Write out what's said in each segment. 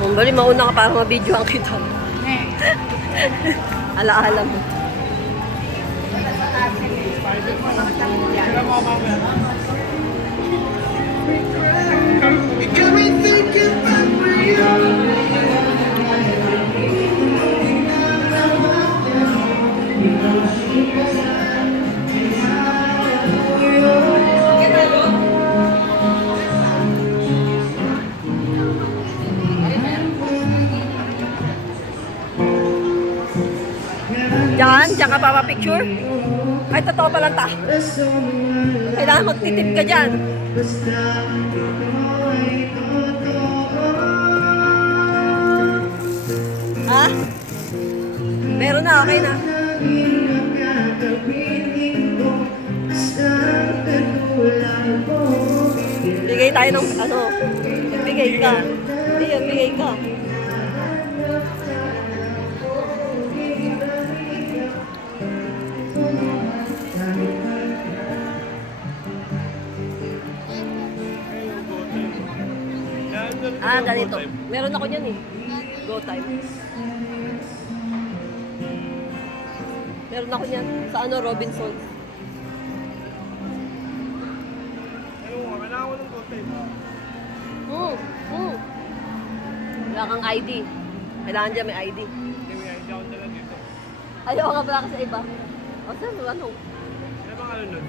Kung bali, mauna ka para mabidyoan kita. Alaala mo. You got me thinking about you. Diyan ka papapicture? Ay, totoo palang ta. Kailangan magtitip ka dyan. Ha? Meron na, okay na. Bigay tayo ng ano. Bigay ka. Hindi, bigay ka. Ah, ganito. Meron ako niyan eh. Go time. Meron ako niyan. Sa ano, Robinsons. Kailangan ko ng content. Wala kang ID. Kailangan dyan may ID. Hindi ako dala dito. Ayaw nga pala ka sa iba. O saan, ano? Ano bang ano nun?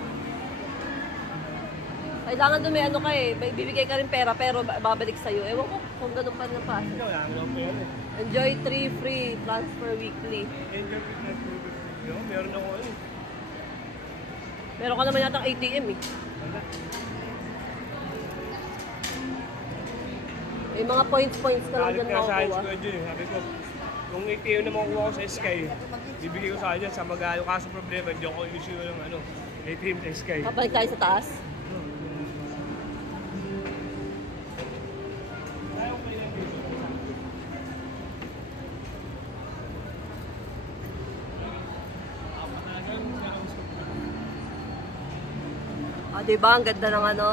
Kailangan doon may ano ka eh. May bibigay ka rin pera pero babalik sa'yo. Ewan ko kung ganun pa na pa. Hindi, wala akong lang pera eh. Enjoy 3 free transfer weekly. Enjoy with my food. Meron ako ano. Meron ka naman yata ATM eh. Wala. May mga points ka lang Galit dyan nga sa akin makukuha. si Kuya Jun. Sabi ko, kung ATM na makukuha ko sa Sky, bibigay ko sa kanya sa mag-alo. Kaso problema, hindi ako issue ng ano, ATM sa Sky. Kapalik tayo sa taas. Ah, diba? Ang ganda ng ano.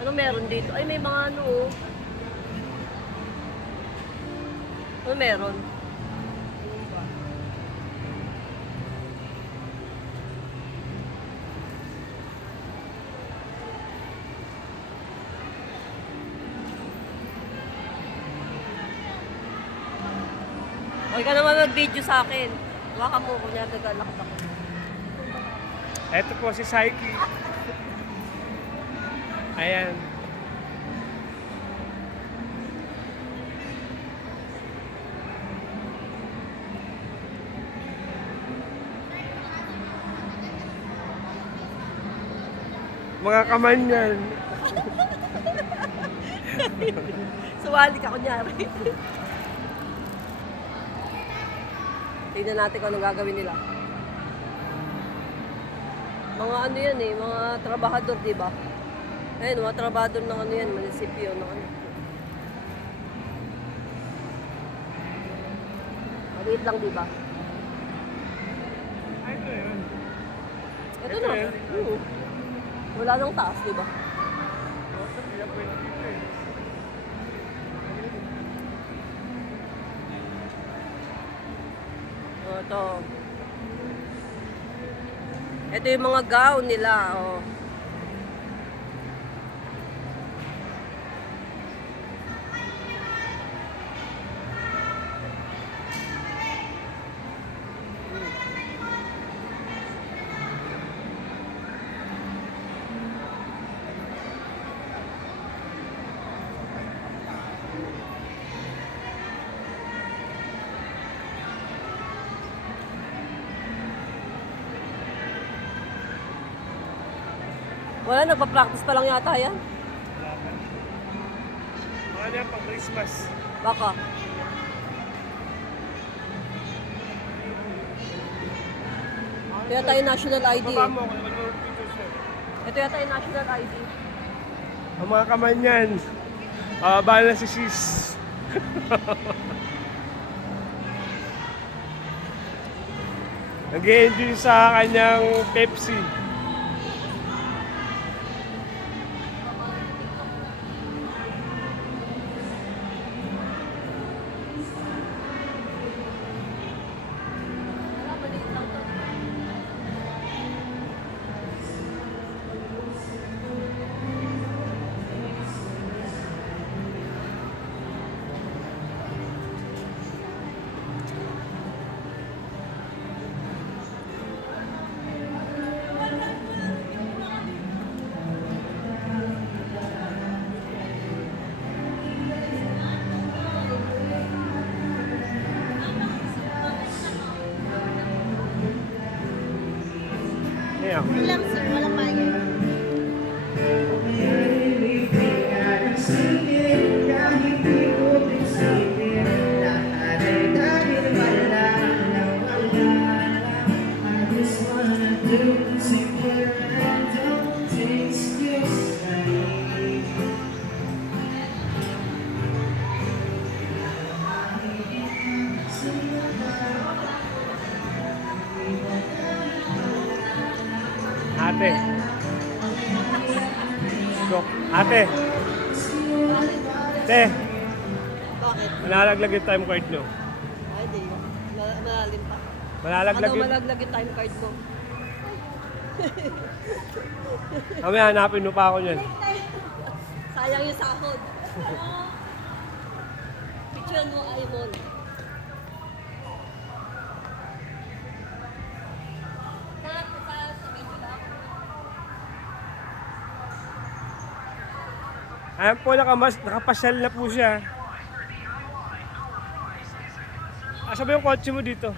Ano meron dito? Ay, may mga ano oh. Ano meron? Huwag ka naman mag-video sa akin. Waka mo, kunya nagalakot ako. Eto po si Saiki. Ayan. Mga kamanyan. Suwali ka, kunyari. Tignan natin kung anong gagawin nila. Mga ano yan eh, mga trabahador, di ba? Ayun, mga trabahador ng ano yan, munisipyo, ng ano. Maliit lang, di ba? Ay, ito yun. Ito na. Wala nang taas, di ba? Ito. Ito yung mga gown nila, oh. Wala, nagpa-practice pa lang yata yan. Mga niya pang Christmas. Baka. Ito yata yung national ID. Baba mo ako, naman more pictures na. Ito yata yung national ID. Ang mga kamanyan. Bahala na si Sis. Nag-enjoy sa kanyang Pepsi. lang. Yun lang sir, walang bayad. Ate. Ate. Te, Bakit? malalaglag yung time card nyo. Ay, di. Malalim pa. Malalaglag Ano yung... malaglag yung time card mo? Mamaya hanapin mo pa ako niyan. Sayang yung sahod. Picture mo, Aimon. Ayan po, nakapasyal na po siya. Asa ba yung kotse mo dito?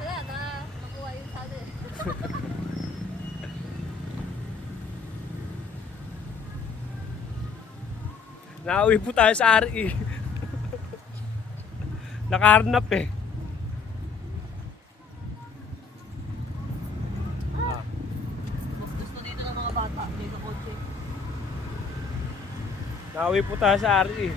Wala na, makuha yung sahod eh. Nauwi po tayo sa RE. Nakaharnap eh. Mas gusto dito ng mga bata, dito kotse. Nauwi po tayo sa RE.